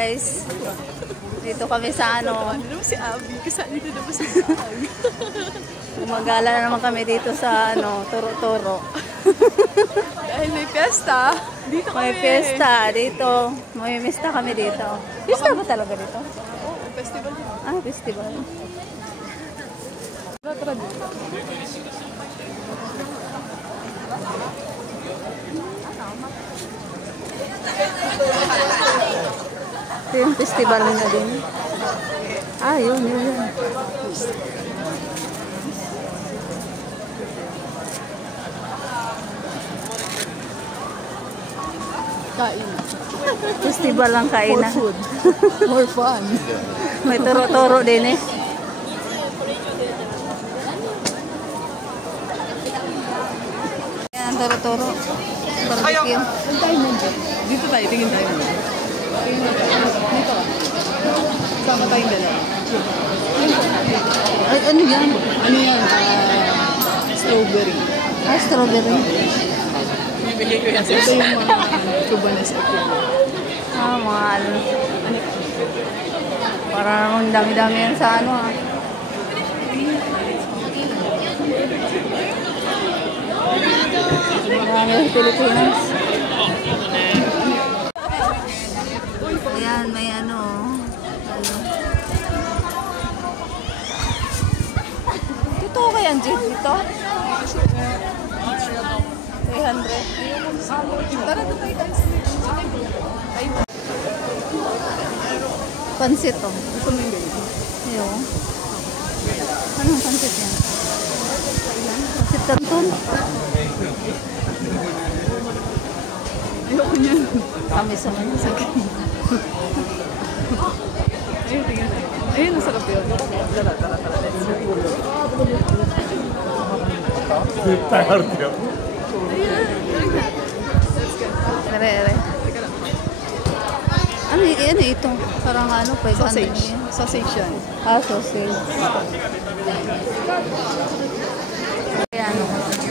guys. Dito kami sa ano. Ano naman si Abby? Kasi dito naman si Abby. Gumagala na naman kami dito sa ano, Toro-Toro. Dahil may piyesta. Dito kami. May piyesta dito. May piyesta kami dito. Piyesta ba talaga dito? Oo, festival dito. Ah, festival. Tara dito. Ito yung festival na din. Ah, yun. Kain. Festival lang kainan. More food. More fun. May toro-toro din eh. Yan, toro-toro. Barbecue. Dito tayo, tingin tayo. Dito ka. Sama tayong dalawa. Ay, ano yan? Ano yan? Strawberry. Ah, strawberry. Ito yung mga Cubanes ako. Ah, mga ano. Para naman dami-dami yan sa ano ah. Dami yung Pilipinas. Ayan, may ano. Totoo kaya ang jeep dito? 300. Tara, tayo tayo sa Pansit to. Gusto mo yung ganyan? Ayun. Anong pansit yan? Pansit canton? Ayoko niyan. Tamis naman yung sakit. Ayun, tingin tayo. Ayun, nasarap yun. Tara. Ere. Ano ito? Parang ano pa Sausage. Sausage yan. Ah, sausage. Ayan.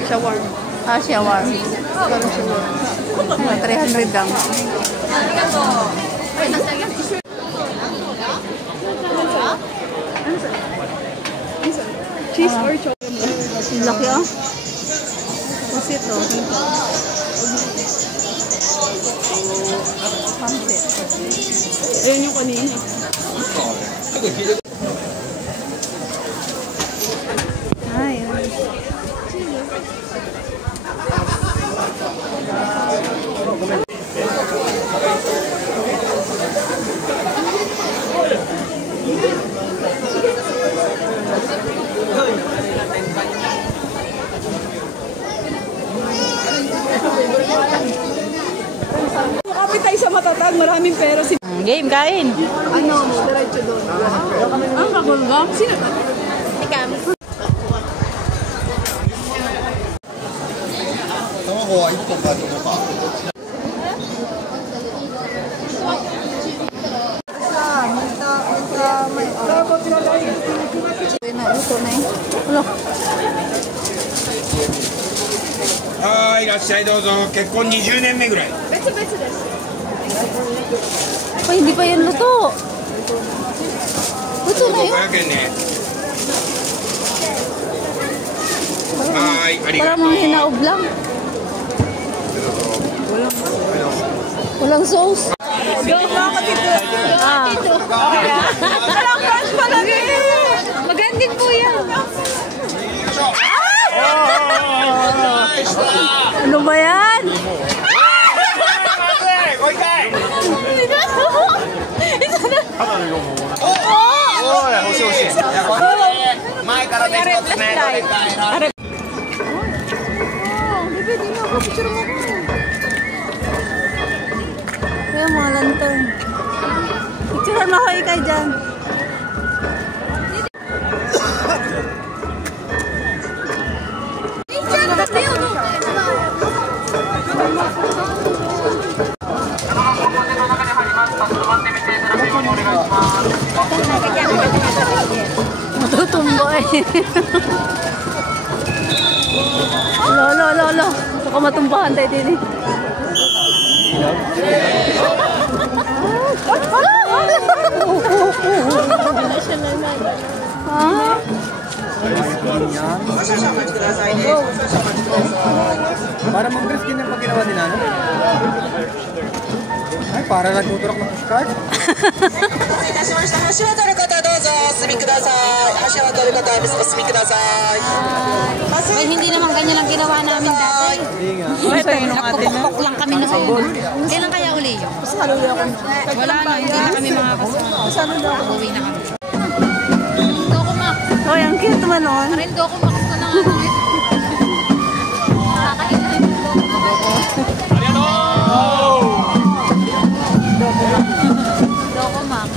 Shawarma. Ah, shawarma. Parang shawarma. 300 lang. Cheese or chocolate? Ang laki ah. Kasi ito. Pansit. Ayun yung kanina. Ay, Kapit tayo sa matatag, maraming pero si... game, kain. Ano, diretso doon. Ang kakulgam? Sino to? Ikam. 卵は1本買ってもか。はい、いらっしゃいどうぞ。結婚20年目ぐらい。 Pa, hindi pa yan luto. Luto na yun. 500円ね。はい、ありが Parang とう。 mga hinaob lang. Walang sauce. Go, mga katito. Ah. Walang crush pa lagi. Magandang po yan. Ano ba yan? Kaya mga lantern. Picturean mo ako ikay dyan. Matutumbo eh. Lolo. Baka matumbahan tayo din eh. Yan. Para mag-dress din yung pag ginawa nila, no? Ay, para nagtuturok ng skirt. いたしました。橋渡る方どうぞお進みください。橋渡る方お進みください。 Ay, hindi naman ganyan ang ginawa namin dati. Hindi nga. Nakupok lang kami noon. Kailan kaya uli yun? Wala na, hindi na kami makakasama. Uwi na kami. Doko Max. Hoy, ang cute man nun. Rin Doko Max ko na nga nung ito. Nakakain na yung Doko Max.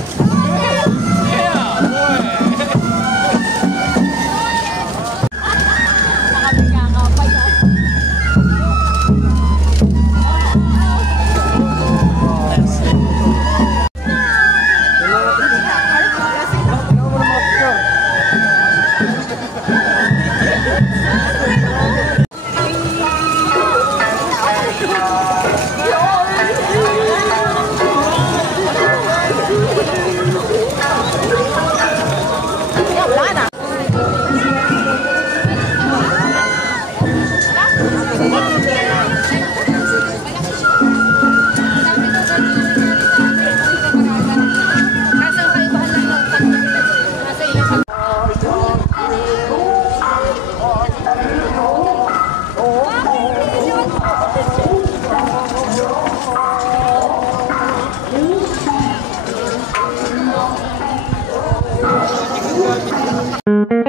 Thank you.